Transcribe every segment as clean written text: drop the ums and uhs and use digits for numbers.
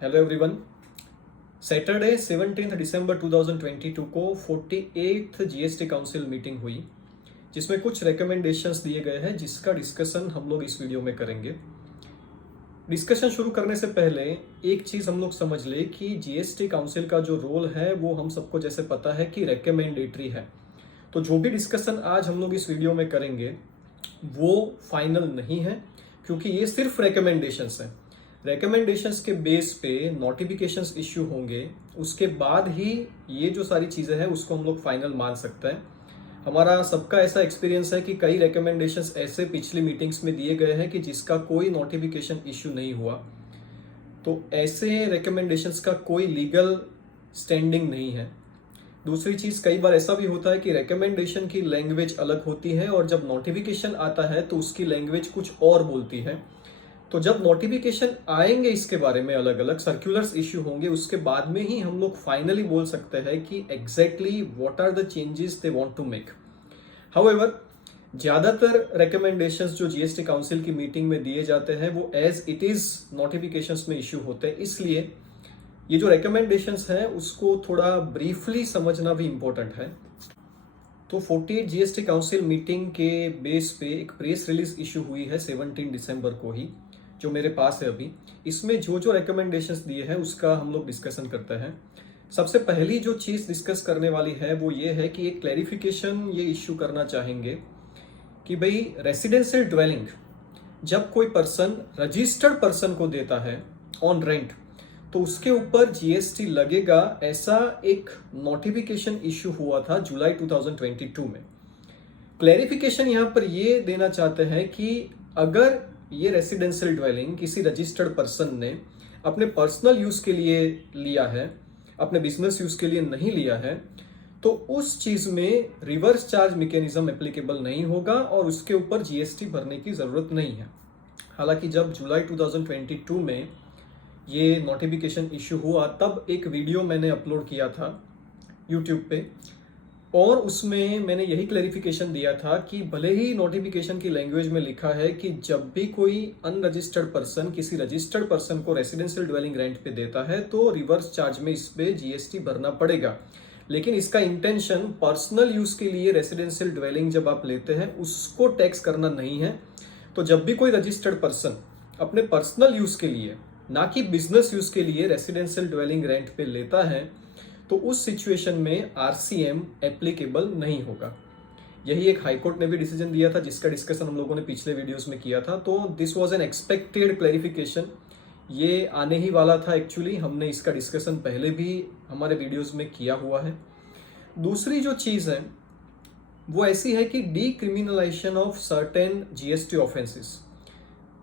Hello everyone. Saturday 17 दिसंबर 2022 को 48th GST council meeting हुई, जिसमें कुछ रिकमेंडेशंस दिए गए हैं जिसका डिस्कशन हम लोग इस वीडियो में करेंगे। डिस्कशन शुरू करने से पहले एक चीज़ हम लोग समझ ले कि जीएसटी काउंसिल का जो रोल है वो हम सबको जैसे पता है कि रिकमेंडेटरी है। तो जो भी डिस्कशन आज हम लोग इस वीडियो में करेंगे वो फाइनल नहीं है, क्योंकि ये सिर्फ रिकमेंडेशंस है। रिकमेंडेशंस के बेस पे नोटिफिकेशंस इश्यू होंगे, उसके बाद ही ये जो सारी चीज़ें हैं उसको हम लोग फाइनल मान सकते हैं। हमारा सबका ऐसा एक्सपीरियंस है कि कई रिकमेंडेशंस ऐसे पिछली मीटिंग्स में दिए गए हैं कि जिसका कोई नोटिफिकेशन इश्यू नहीं हुआ। तो ऐसे रिकमेंडेशंस का कोई लीगल स्टैंडिंग नहीं है। दूसरी चीज़, कई बार ऐसा भी होता है कि रिकमेंडेशन की लैंग्वेज अलग होती है और जब नोटिफिकेशन आता है तो उसकी लैंग्वेज कुछ और बोलती है। तो जब नोटिफिकेशन आएंगे इसके बारे में अलग अलग सर्कुलर्स इश्यू होंगे, उसके बाद में ही हम लोग फाइनली बोल सकते हैं कि exactly what are the changes they want to make. However, ज्यादातर रिकमेंडेशंस जो जीएसटी काउंसिल की मीटिंग में दिए जाते हैं वो एज इट इज नोटिफिकेशंस में इश्यू होते हैं, इसलिए ये जो रिकमेंडेशंस हैं उसको थोड़ा ब्रीफली समझना भी इंपॉर्टेंट है। तो 48 जीएसटी काउंसिल मीटिंग के बेस पे एक प्रेस रिलीज इशू हुई है 17 दिसंबर को ही, जो मेरे पास है अभी। इसमें जो जो रिकमेंडेशंस दिए हैं उसका हम लोग डिस्कशन करते हैं। सबसे पहली जो चीज़ डिस्कस करने वाली है वो ये है कि एक क्लैरिफिकेशन ये इश्यू करना चाहेंगे कि भाई रेसिडेंशियल ड्वेलिंग जब कोई पर्सन रजिस्टर्ड पर्सन को देता है ऑन रेंट तो उसके ऊपर जीएसटी लगेगा, ऐसा एक नोटिफिकेशन इश्यू हुआ था जुलाई 2022 में। क्लैरिफिकेशन यहां पर ये देना चाहते हैं कि अगर ये रेसिडेंशियल ड्वेलिंग किसी रजिस्टर्ड पर्सन ने अपने पर्सनल यूज के लिए लिया है, अपने बिजनेस यूज के लिए नहीं लिया है, तो उस चीज में रिवर्स चार्ज मैकेनिज्म एप्लीकेबल नहीं होगा और उसके ऊपर जीएसटी भरने की जरूरत नहीं है। हालांकि जब जुलाई 2022 में ये नोटिफिकेशन इशू हुआ तब एक वीडियो मैंने अपलोड किया था यूट्यूब पे, और उसमें मैंने यही क्लैरिफिकेशन दिया था कि भले ही नोटिफिकेशन की लैंग्वेज में लिखा है कि जब भी कोई अनरजिस्टर्ड पर्सन किसी रजिस्टर्ड पर्सन को रेसिडेंशियल ड्वेलिंग रेंट पे देता है तो रिवर्स चार्ज में इस पे जीएसटी भरना पड़ेगा, लेकिन इसका इंटेंशन पर्सनल यूज के लिए रेसिडेंशियल ड्वेलिंग जब आप लेते हैं उसको टैक्स करना नहीं है। तो जब भी कोई रजिस्टर्ड पर्सन अपने पर्सनल यूज के लिए, ना कि बिजनेस यूज के लिए, रेसिडेंशियल ड्वेलिंग रेंट पे लेता है तो उस सिचुएशन में आरसीएम एप्लीकेबल नहीं होगा। यही एक हाईकोर्ट ने भी डिसीजन दिया था जिसका डिस्कशन हम लोगों ने पिछले वीडियोस में किया था। तो this was an expected clarification, ये आने ही वाला था। एक्चुअली हमने इसका डिस्कशन पहले भी हमारे वीडियोस में किया हुआ है। दूसरी जो चीज है वो ऐसी है कि decriminalisation of certain GST offences.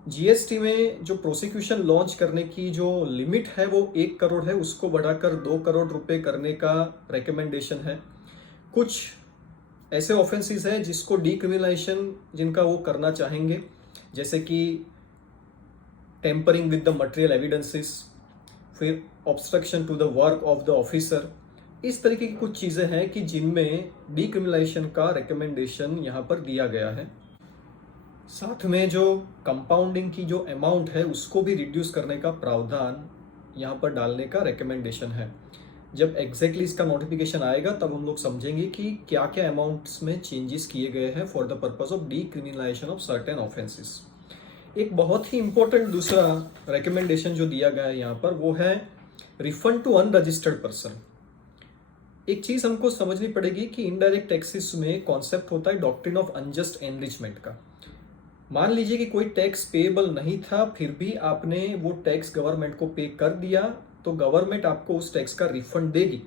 GST में जो प्रोसिक्यूशन लॉन्च करने की जो लिमिट है वो 1 करोड़ है, उसको बढ़ाकर 2 करोड़ रुपए करने का रिकमेंडेशन है। कुछ ऐसे ऑफेंसेस हैं जिसको डीक्रिमिनलाइजेशन जिनका वो करना चाहेंगे, जैसे कि tampering with the material evidences, फिर obstruction to the work of the officer. इस तरीके की कुछ चीजें हैं कि जिनमें डीक्रिमिनलाइजेशन का रिकमेंडेशन यहाँ पर दिया गया है। साथ में जो कंपाउंडिंग की जो अमाउंट है उसको भी रिड्यूस करने का प्रावधान यहाँ पर डालने का रिकमेंडेशन है। जब एग्जैक्टली इसका नोटिफिकेशन आएगा तब हम लोग समझेंगे कि क्या क्या अमाउंट्स में चेंजेस किए गए हैं for the purpose of decriminalisation of certain offences. एक बहुत ही इंपॉर्टेंट दूसरा रिकमेंडेशन जो दिया गया है यहाँ पर वो है रिफंड टू अनरजिस्टर्ड पर्सन। एक चीज हमको समझनी पड़ेगी कि इनडायरेक्ट टैक्सेस में कॉन्सेप्ट होता है डॉक्ट्रिन ऑफ अनजस्ट एनरिचमेंट का। मान लीजिए कि कोई टैक्स पेएबल नहीं था, फिर भी आपने वो टैक्स गवर्नमेंट को पे कर दिया तो गवर्नमेंट आपको उस टैक्स का रिफंड देगी।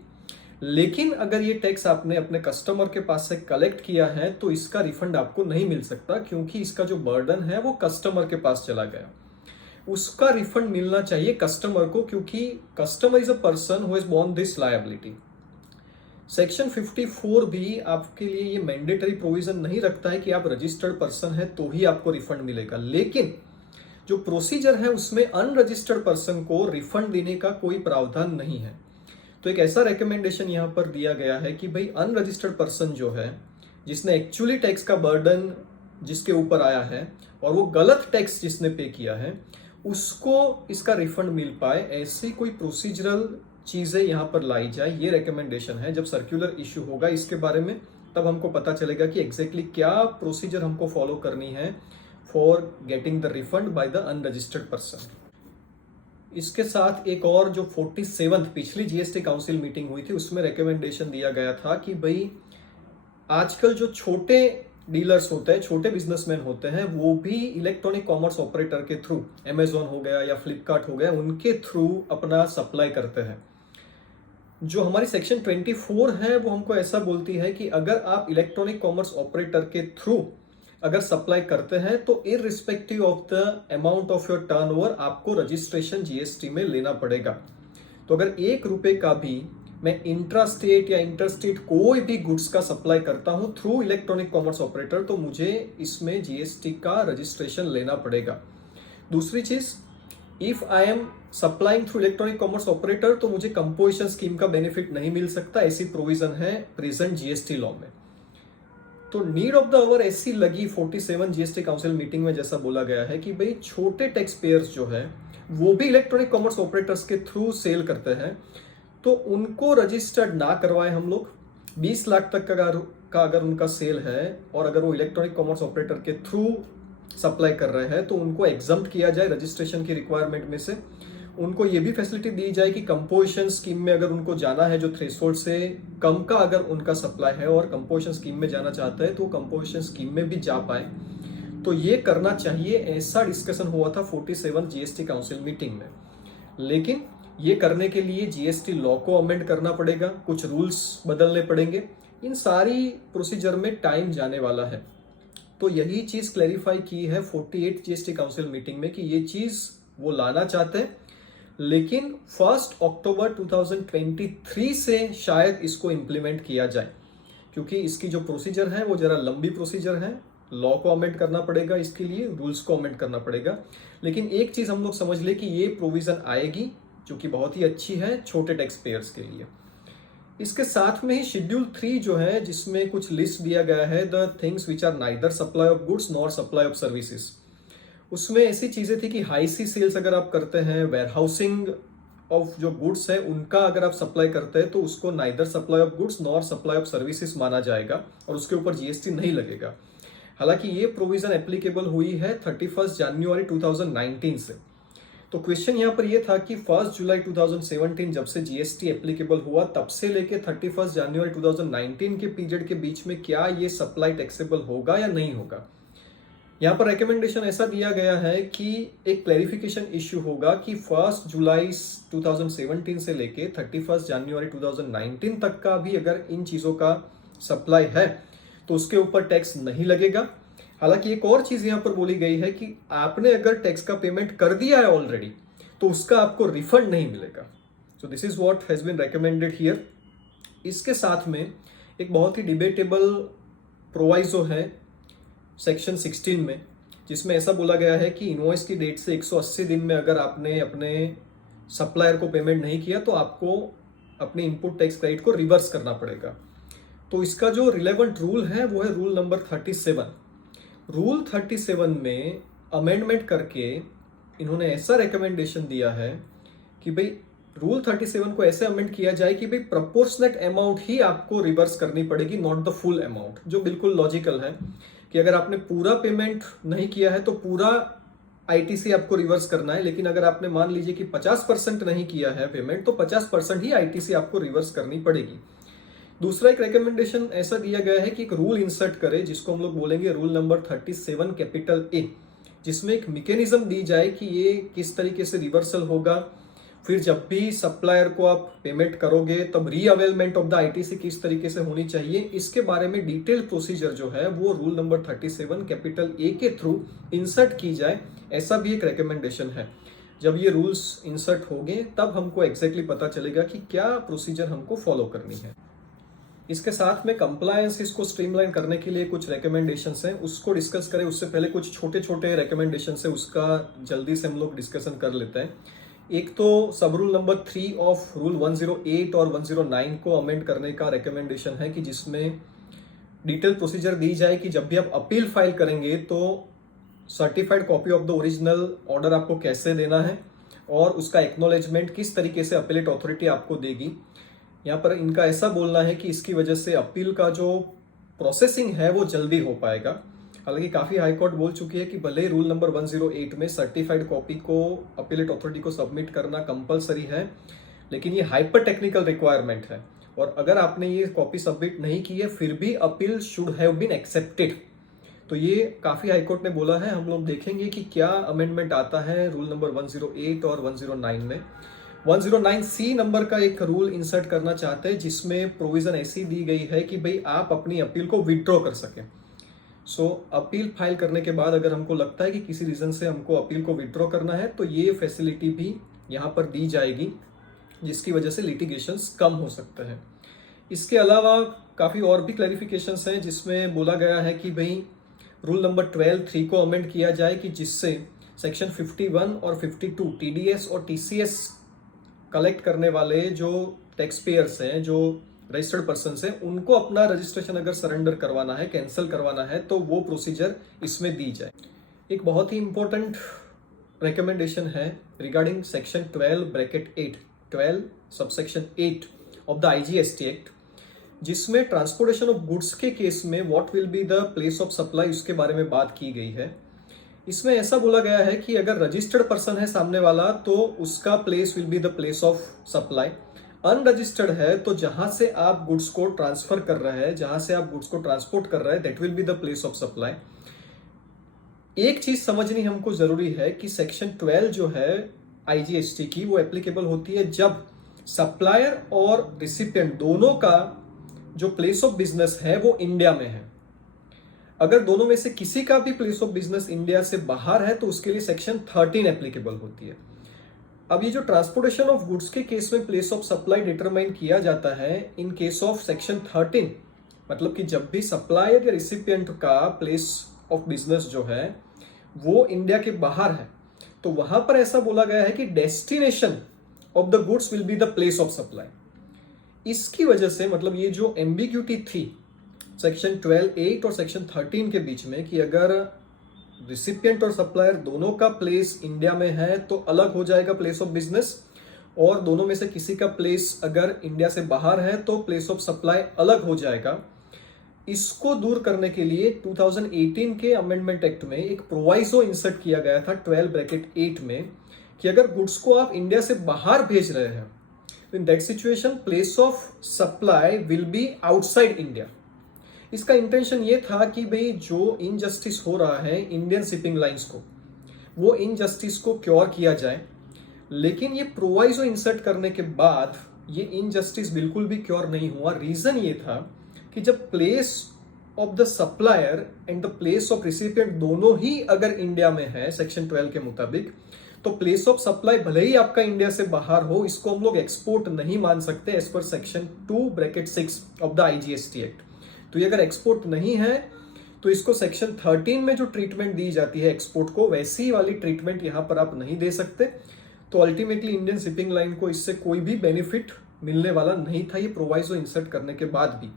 लेकिन अगर ये टैक्स आपने अपने कस्टमर के पास से कलेक्ट किया है तो इसका रिफंड आपको नहीं मिल सकता, क्योंकि इसका जो बर्डन है वो कस्टमर के पास चला गया। उसका रिफंड मिलना चाहिए कस्टमर को, क्योंकि customer is a person who has borne this liability. Section 54 भी आपके लिए ये मैंडेटरी प्रोविजन नहीं रखता है कि आप रजिस्टर्ड पर्सन है तो ही आपको रिफंड मिलेगा, लेकिन जो प्रोसीजर है उसमें अनरजिस्टर्ड पर्सन को रिफंड देने का कोई प्रावधान नहीं है। तो एक ऐसा रिकमेंडेशन यहाँ पर दिया गया है कि भाई अनरजिस्टर्ड पर्सन जो है, जिसने एक्चुअली टैक्स का बर्डन जिसके ऊपर आया है और वो गलत टैक्स जिसने पे किया है, उसको इसका रिफंड मिल पाए, ऐसी कोई प्रोसीजरल चीज़ें यहाँ पर लाई जाए, ये रिकमेंडेशन है। जब सर्कुलर इश्यू होगा इसके बारे में, तब हमको पता चलेगा कि एग्जैक्टली क्या प्रोसीजर हमको फॉलो करनी है for getting the refund by the unregistered person. इसके साथ एक और जो 47th पिछली जीएसटी काउंसिल मीटिंग हुई थी, उसमें रिकमेंडेशन दिया गया था कि भाई आजकल जो छोटे डीलर्स होते हैं, छोटे बिजनेसमैन होते हैं, वो भी इलेक्ट्रॉनिक कॉमर्स ऑपरेटर के थ्रू, अमेजोन हो गया या फ्लिपकार्ट हो गया, उनके थ्रू अपना सप्लाई करते हैं। जो हमारी सेक्शन 24 है वो हमको ऐसा बोलती है कि अगर आप इलेक्ट्रॉनिक कॉमर्स ऑपरेटर के थ्रू अगर सप्लाई करते हैं तो irrespective of the amount of your turnover आपको रजिस्ट्रेशन जीएसटी में लेना पड़ेगा। तो अगर 1 रुपए का भी मैं इंट्रा स्टेट या इंटर स्टेट कोई भी गुड्स का सप्लाई करता हूं थ्रू इलेक्ट्रॉनिक कॉमर्स ऑपरेटर, तो मुझे इसमें जीएसटी का रजिस्ट्रेशन लेना पड़ेगा। दूसरी चीज, if I am supplying through electronic commerce operator तो मुझे कंपोजिशन स्कीम का बेनिफिट नहीं मिल सकता, ऐसी प्रोविजन है प्रेजेंट जीएसटी लॉ में। तो नीड ऑफ द आवर ऐसी लगी 47 जीएसटी काउंसिल मीटिंग में, जैसा बोला गया है कि भाई छोटे टैक्स पेयर्स जो है वो भी इलेक्ट्रॉनिक कॉमर्स ऑपरेटर्स के थ्रू सेल करते हैं, तो उनको रजिस्टर्ड ना करवाएं हम लोग। 20 लाख तक का अगर उनका सेल है और अगर वो इलेक्ट्रॉनिक कॉमर्स ऑपरेटर के थ्रू सप्लाई कर रहे हैं तो उनको एग्जम्प्ट किया जाए रजिस्ट्रेशन की रिक्वायरमेंट में से। उनको ये भी फैसिलिटी दी जाए कि कंपोजिशन स्कीम में अगर उनको जाना है, जो थ्रेशोल्ड से कम का अगर उनका सप्लाई है और कंपोजिशन स्कीम में जाना चाहता है तो कंपोजिशन स्कीम में भी जा पाए। तो ये करना चाहिए, ऐसा डिस्कशन हुआ था 47 जीएसटी काउंसिल मीटिंग में। लेकिन ये करने के लिए जीएसटी लॉ को अमेंड करना पड़ेगा, कुछ रूल्स बदलने पड़ेंगे, इन सारी प्रोसीजर में टाइम जाने वाला है। तो यही चीज क्लैरिफाई की है 48 जीएसटी काउंसिल मीटिंग में कि ये चीज वो लाना चाहते हैं, लेकिन 1 अक्टूबर 2023 से शायद इसको इम्प्लीमेंट किया जाए, क्योंकि इसकी जो प्रोसीजर है वो जरा लंबी प्रोसीजर है। लॉ को अमेंड करना पड़ेगा, इसके लिए रूल्स को अमेंड करना पड़ेगा। लेकिन एक चीज हम लोग समझ ले कि ये प्रोविजन आएगी जो कि बहुत ही अच्छी है छोटे टैक्स पेयर्स के लिए। इसके साथ में ही शेड्यूल 3 जो है, जिसमें कुछ लिस्ट दिया गया है, the things which are neither supply of goods nor supply of services. उसमें ऐसी चीजें थी कि हाई सी सेल्स अगर आप करते हैं, वेयर हाउसिंग ऑफ जो गुड्स है उनका अगर आप सप्लाई करते हैं तो उसको neither supply of goods nor supply of services माना जाएगा और उसके ऊपर जीएसटी नहीं लगेगा। हालांकि ये प्रोविजन एप्लीकेबल हुई है 31 जनवरी 2019 से। तो क्वेश्चन यहाँ पर ये था कि 1 जुलाई 2017 जब से जीएसटी एप्लीकेबल हुआ तब से लेके 31 जनवरी 2019 के पीरियड के बीच में क्या ये सप्लाई टैक्सेबल होगा या नहीं होगा। यहाँ पर रिकमेंडेशन ऐसा दिया गया है कि एक क्लैरिफिकेशन इश्यू होगा कि 1 जुलाई 2017 से लेके 31 जनवरी 2019 तक का भी अगर इन चीज़ों का सप्लाई है तो उसके ऊपर टैक्स नहीं लगेगा। हालांकि एक और चीज़ यहाँ पर बोली गई है कि आपने अगर टैक्स का पेमेंट कर दिया है ऑलरेडी तो उसका आपको रिफंड नहीं मिलेगा। So this is what has been recommended here. इसके साथ में एक बहुत ही डिबेटेबल प्रोवाइजो है सेक्शन 16 में, जिसमें ऐसा बोला गया है कि इनवॉइस की डेट से 180 दिन में अगर आपने अपने सप्लायर को पेमेंट नहीं किया तो आपको अपने इनपुट टैक्स क्रेडिट को रिवर्स करना पड़ेगा। तो इसका जो रिलेवेंट रूल है वो है रूल नंबर 37। रूल 37 में अमेंडमेंट करके इन्होंने ऐसा रिकमेंडेशन दिया है कि भाई रूल 37 को ऐसे अमेंड किया जाए कि भाई प्रपोर्शनेट अमाउंट ही आपको रिवर्स करनी पड़ेगी, नॉट द फुल अमाउंट, जो बिल्कुल लॉजिकल है कि अगर आपने पूरा पेमेंट नहीं किया है तो पूरा आईटीसी आपको रिवर्स करना है। लेकिन अगर आपने मान लीजिए कि 50% नहीं किया है पेमेंट तो 50% ही आईटीसी आपको रिवर्स करनी पड़ेगी। दूसरा एक रिकमेंडेशन ऐसा दिया गया है कि एक रूल इंसर्ट करे जिसको हम लोग बोलेंगे रूल नंबर 37 कैपिटल ए, जिसमें एक मैकेनिज्म दी जाए कि ये किस तरीके से रिवर्सल होगा। फिर जब भी सप्लायर को आप पेमेंट करोगे तब रीअवेलमेंट ऑफ द आईटीसी किस तरीके से होनी चाहिए, इसके बारे में डिटेल प्रोसीजर जो है वो रूल नंबर 37 कैपिटल ए के थ्रू इंसर्ट की जाए, ऐसा भी एक रिकमेंडेशन है। जब ये रूल्स इंसर्ट होंगे तब हमको एग्जैक्टली पता चलेगा कि क्या प्रोसीजर हमको फॉलो करनी है। इसके साथ में कंप्लायंस इसको स्ट्रीमलाइन करने के लिए कुछ रिकमेंडेशंस हैं, उसको डिस्कस करें। उससे पहले कुछ छोटे छोटे रिकमेंडेशंस है, उसका जल्दी से हम लोग डिस्कशन कर लेते हैं। एक तो सब रूल नंबर 3 ऑफ रूल 108 और 109 को अमेंड करने का रिकमेंडेशन है कि जिसमें डिटेल प्रोसीजर दी जाए कि जब भी आप अपील फाइल करेंगे तो certified copy of the original order आपको कैसे देना है और उसका एक्नॉलेजमेंट किस तरीके से अपीलेट अथॉरिटी आपको देगी। यहाँ पर इनका ऐसा बोलना है कि इसकी वजह से अपील का जो प्रोसेसिंग है वो जल्दी हो पाएगा। हालांकि काफ़ी हाई कोर्ट बोल चुकी है कि भले ही रूल नंबर 108 में सर्टिफाइड कॉपी को अपीलेट अथॉरिटी को सबमिट करना कंपलसरी है, लेकिन ये हाइपर टेक्निकल रिक्वायरमेंट है और अगर आपने ये कॉपी सबमिट नहीं की है फिर भी appeal should have been accepted. तो ये काफ़ी हाईकोर्ट ने बोला है। हम लोग देखेंगे कि क्या अमेंडमेंट आता है रूल नंबर 108 और 109 में। 109C नंबर का एक रूल इंसर्ट करना चाहते हैं जिसमें प्रोविजन ऐसी दी गई है कि भाई आप अपनी अपील को विड्रॉ कर सकें। सो अपील फाइल करने के बाद अगर हमको लगता है कि किसी रीजन से हमको अपील को विड्रॉ करना है तो ये फैसिलिटी भी यहाँ पर दी जाएगी, जिसकी वजह से लिटिगेशंस कम हो सकते हैं। इसके अलावा काफ़ी और भी क्लैरिफिकेशंस हैं जिसमें बोला गया है कि भाई रूल नंबर 12(3) को अमेंड किया जाए कि जिससे सेक्शन 51 और 52 TDS और TCS कलेक्ट करने वाले जो टैक्स पेयर्स हैं, जो रजिस्टर्ड पर्सन हैं, उनको अपना रजिस्ट्रेशन अगर सरेंडर करवाना है, कैंसिल करवाना है तो वो प्रोसीजर इसमें दी जाए। एक बहुत ही इंपॉर्टेंट रिकमेंडेशन है regarding section 12(8) subsection 8 of the IGST act, जिसमें ट्रांसपोर्टेशन ऑफ गुड्स के केस में what will be the place of supply उसके बारे में बात की गई है। इसमें ऐसा बोला गया है कि अगर रजिस्टर्ड पर्सन है सामने वाला तो उसका place will be the place of supply. Unregistered है तो जहां से आप गुड्स को ट्रांसफर कर रहे हैं, जहां से आप गुड्स को ट्रांसपोर्ट कर रहे हैं, that will be the place of supply. एक चीज समझनी हमको जरूरी है कि सेक्शन 12 जो है IGST की वो एप्लीकेबल होती है जब सप्लायर और रिसिपिएंट दोनों का जो प्लेस ऑफ बिजनेस है वो इंडिया में है। अगर दोनों में से किसी का भी प्लेस ऑफ बिजनेस इंडिया से बाहर है तो उसके लिए सेक्शन 13 एप्लीकेबल होती है। अब ये जो ट्रांसपोर्टेशन ऑफ गुड्स के केस में प्लेस ऑफ सप्लाई डिटरमाइन किया जाता है इन केस ऑफ सेक्शन 13, मतलब कि जब भी सप्लायर या रिसिपिएंट का प्लेस ऑफ बिजनेस जो है वो इंडिया के बाहर है तो वहां पर ऐसा बोला गया है कि destination of the goods will be the place of supply. इसकी वजह से मतलब ये जो एम्बिग्यूटी थी सेक्शन 12(8) और सेक्शन 13 के बीच में कि अगर रिसिपिएंट और सप्लायर दोनों का प्लेस इंडिया में है तो अलग हो जाएगा प्लेस ऑफ बिजनेस, और दोनों में से किसी का प्लेस अगर इंडिया से बाहर है तो प्लेस ऑफ सप्लाई अलग हो जाएगा। इसको दूर करने के लिए 2018 के अमेंडमेंट एक्ट में एक प्रोवाइसो इंसर्ट किया गया था 12(8) में कि अगर गुड्स को आप इंडिया से बाहर भेज रहे हैं in that situation place of supply will be outside India. इसका इंटेंशन ये था कि भाई जो इनजस्टिस हो रहा है इंडियन शिपिंग लाइंस को, वो इनजस्टिस को क्योर किया जाए। लेकिन ये प्रोवाइसो इंसर्ट करने के बाद ये इनजस्टिस बिल्कुल भी क्योर नहीं हुआ। रीजन ये था कि जब place of the supplier and the place of recipient दोनों ही अगर इंडिया में है सेक्शन 12 के मुताबिक, तो प्लेस ऑफ सप्लाई भले ही आपका इंडिया से बाहर हो, इसको हम लोग एक्सपोर्ट नहीं मान सकते as per section 2(6) of the IGST act. तो ये अगर एक्सपोर्ट नहीं है तो इसको सेक्शन 13 में जो ट्रीटमेंट दी जाती है एक्सपोर्ट को, वैसी वाली ट्रीटमेंट यहां पर आप नहीं दे सकते। तो अल्टीमेटली इंडियन शिपिंग लाइन को इससे कोई भी बेनिफिट मिलने वाला नहीं था। ये प्रोवाइसो इंसर्ट करने के बाद भी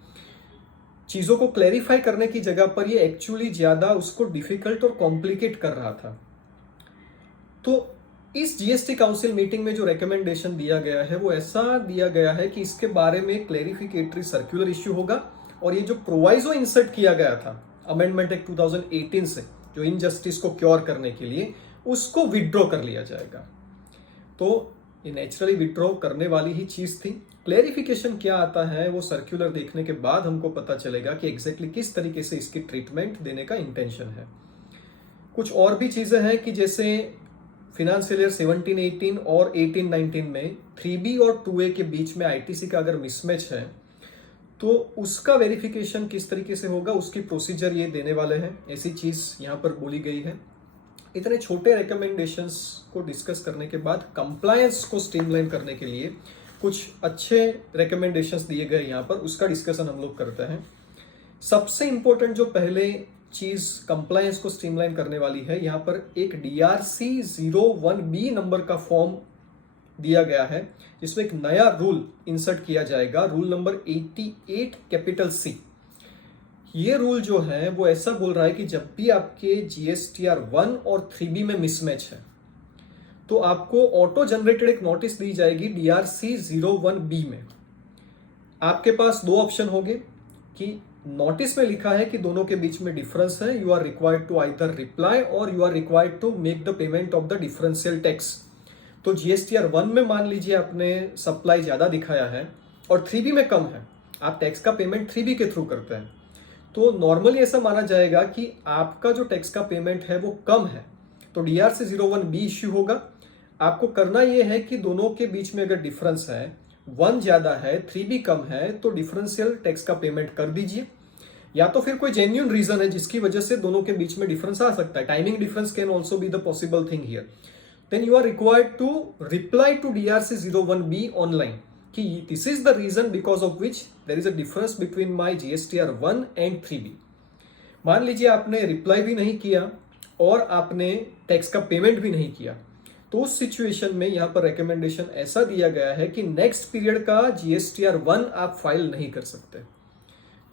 चीजों को क्लैरिफाई करने की जगह पर ये एक्चुअली ज्यादा उसको डिफिकल्ट और कॉम्प्लिकेट कर रहा था। तो इस GST काउंसिल मीटिंग में जो रिकमेंडेशन दिया गया है वो ऐसा दिया गया है कि इसके बारे में क्लैरिफिकेटरी सर्कुलर इश्यू होगा और ये जो प्रोवाइसो इंसर्ट किया गया था अमेंडमेंट एक्ट 2018 से जो इनजस्टिस को क्योर करने के लिए, उसको विड्रॉ कर लिया जाएगा। तो ये नेचुरली विड्रॉ करने वाली ही चीज थी। क्लैरिफिकेशन क्या आता है वो सर्कुलर देखने के बाद हमको पता चलेगा कि एग्जैक्टली किस तरीके से इसकी ट्रीटमेंट देने का इंटेंशन है। कुछ और भी चीजें हैं कि जैसे फिनेंशियल ईयर 17-18 और 18-19 में 3B और 2A के बीच में ITC का अगर मिसमैच है तो उसका वेरिफिकेशन किस तरीके से होगा, उसकी प्रोसीजर ये देने वाले हैं। ऐसी चीज यहाँ पर बोली गई है। इतने छोटे रिकमेंडेशंस को डिस्कस करने के बाद कंप्लायंस को स्ट्रीमलाइन करने के लिए कुछ अच्छे रिकमेंडेशंस दिए गए यहाँ पर, उसका डिस्कशन हम लोग करते हैं। सबसे इंपॉर्टेंट जो पहले चीज कंप्लायंस को स्ट्रीमलाइन करने वाली है, यहाँ पर एक DRC 01B नंबर का फॉर्म दिया गया है जिसमें एक नया रूल इंसर्ट किया जाएगा, रूल नंबर 88C। ये रूल जो है वो ऐसा बोल रहा है कि जब भी आपके GSTR 1 और 3B में मिसमैच है तो आपको ऑटो जनरेटेड एक नोटिस दी जाएगी DRC 01B में। आपके पास दो ऑप्शन होंगे कि नोटिस में लिखा है कि दोनों के बीच में डिफरेंस है, you are required to either reply or you are required to make the payment of the differential tax. तो GSTR 1 में मान लीजिए आपने सप्लाई ज्यादा दिखाया है और 3B में कम है, आप टैक्स का पेमेंट 3B के थ्रू करते हैं, तो नॉर्मली ऐसा माना जाएगा कि आपका जो टैक्स का पेमेंट है वो कम है, तो DRC 01B इश्यू होगा। आपको करना यह है कि दोनों के बीच में अगर डिफरेंस है, 1 ज्यादा है 3B कम है, तो डिफरेंशियल टैक्स का पेमेंट कर दीजिए। या तो फिर कोई जेन्युइन रीजन है जिसकी वजह से दोनों के बीच में डिफरेंस आ सकता है, timing difference can also be the possible thing here, then you are required to reply to DRC 01B online कि this is the reason because of which there is a difference between my GSTR 1 and 3B। मान लीजिए आपने reply भी नहीं किया और आपने tax का पेमेंट भी नहीं किया, तो उस सिचुएशन में यहां पर रिकमेंडेशन ऐसा दिया गया है कि नेक्स्ट पीरियड का GSTR 1 आप फाइल नहीं कर सकते।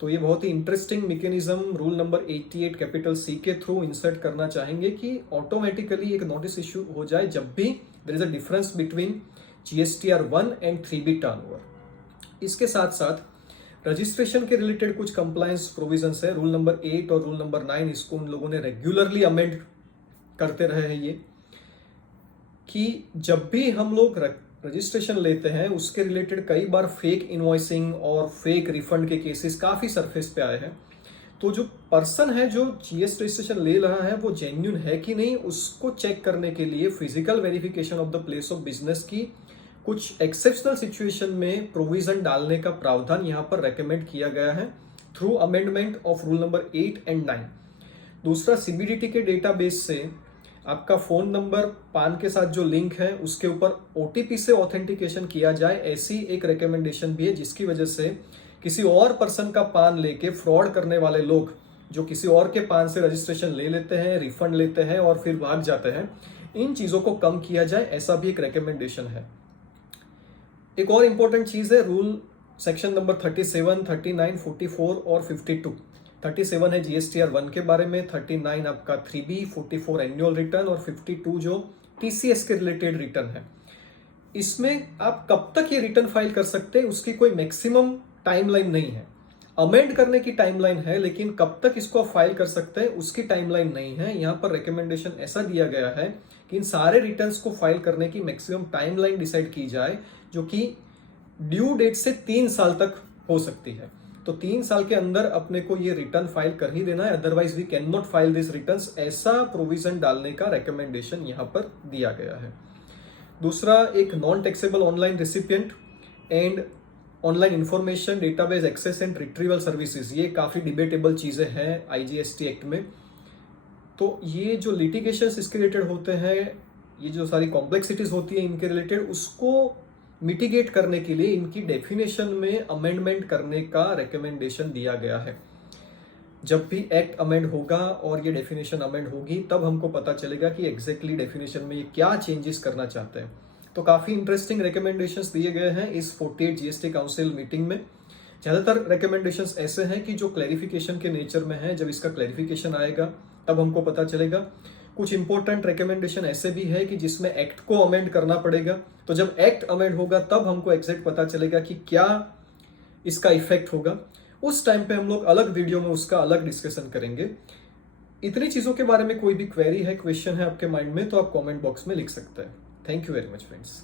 तो ये बहुत ही interesting mechanism rule number 88 capital C के थ्रू इंसर्ट करना चाहेंगे कि ऑटोमेटिकली एक नोटिस इश्यू हो जाए जब भी there is a difference between GSTR 1 and 3B turnover. इसके साथ साथ रजिस्ट्रेशन के रिलेटेड कुछ कंप्लायंस प्रोविजंस है, रूल नंबर 8 और रूल नंबर 9, इसको उन लोगों ने रेगुलरली अमेंड करते रहे हैं। ये कि जब भी हम लोग रजिस्ट्रेशन लेते हैं उसके रिलेटेड कई बार फेक इनवॉइसिंग और फेक रिफंड के केसेस काफी सरफेस पे आए हैं, तो जो पर्सन है जो GST रजिस्ट्रेशन ले रहा है वो जेन्युइन है कि नहीं, उसको चेक करने के लिए physical verification of the place of business की कुछ एक्सेप्शनल सिचुएशन में प्रोविजन डालने का प्रावधान यहाँ पर रेकमेंड किया गया है through amendment of rule number 8 and 9। दूसरा, CBDT के डेटाबेस से आपका फोन नंबर पान के साथ जो लिंक है उसके ऊपर OTP से ऑथेंटिकेशन किया जाए, ऐसी एक रिकमेंडेशन भी है, जिसकी वजह से किसी और पर्सन का पान लेके फ्रॉड करने वाले लोग जो किसी और के पान से रजिस्ट्रेशन ले लेते हैं, रिफंड लेते हैं और फिर भाग जाते हैं, इन चीजों को कम किया जाए, ऐसा भी एक रिकमेंडेशन है। एक और इंपॉर्टेंट चीज है रूल सेक्शन नंबर 37, 39, 44 और 52। 37 है GSTR 1 के बारे में, 39 आपका 3B, 44 एनुअल रिटर्न और 52 जो TCS के रिलेटेड रिटर्न है। इसमें आप कब तक ये रिटर्न फाइल कर सकते हैं उसकी कोई मैक्सिमम टाइमलाइन नहीं है। अमेंड करने की टाइमलाइन है, लेकिन कब तक इसको आप फाइल कर सकते हैं उसकी टाइमलाइन नहीं है। यहाँ पर रिकमेंडेशन ऐसा दिया गया है कि इन सारे रिटर्न्स को फाइल करने की मैक्सिमम टाइमलाइन डिसाइड की जाए, जो कि ड्यू डेट से 3 साल तक हो सकती है। तो 3 साल के अंदर अपने को ये रिटर्न फाइल कर ही देना है, otherwise we can not file this returns, ऐसा प्रोविजन डालने का रिकमेंडेशन यहाँ पर दिया गया है। दूसरा, एक non taxable online recipient and online information database access and retrieval services, ये काफी डिबेटेबल चीजें हैं IGST एक्ट में। तो ये जो लिटिगेशंस इसके रिलेटेड होते हैं, ये जो सारी कॉम्प्लेक्सिटीज होती है इनके रिलेटेड, उसको मिटिगेट करने के लिए इनकी डेफिनेशन में अमेंडमेंट करने का रिकमेंडेशन दिया गया है। जब भी एक्ट अमेंड होगा और ये डेफिनेशन अमेंड होगी तब हमको पता चलेगा कि एग्जैक्टली डेफिनेशन में ये क्या चेंजेस करना चाहते हैं। तो काफी इंटरेस्टिंग रिकमेंडेशंस दिए गए हैं इस 48 GST काउंसिल मीटिंग में। ज्यादातर रिकमेंडेशंस ऐसे हैं कि जो क्लैरिफिकेशन के नेचर में है, जब इसका क्लैरिफिकेशन आएगा तब हमको पता चलेगा। कुछ इंपॉर्टेंट रिकमेंडेशन ऐसे भी है कि जिसमें एक्ट को अमेंड करना पड़ेगा, तो जब एक्ट अमेंड होगा तब हमको एग्जैक्ट पता चलेगा कि क्या इसका इफेक्ट होगा। उस टाइम पे हम लोग अलग वीडियो में उसका अलग डिस्कशन करेंगे। इतनी चीजों के बारे में कोई भी क्वेरी है, क्वेश्चन है आपके माइंड में, तो आप कमेंट बॉक्स में लिख सकते हैं। Thank you very much friends.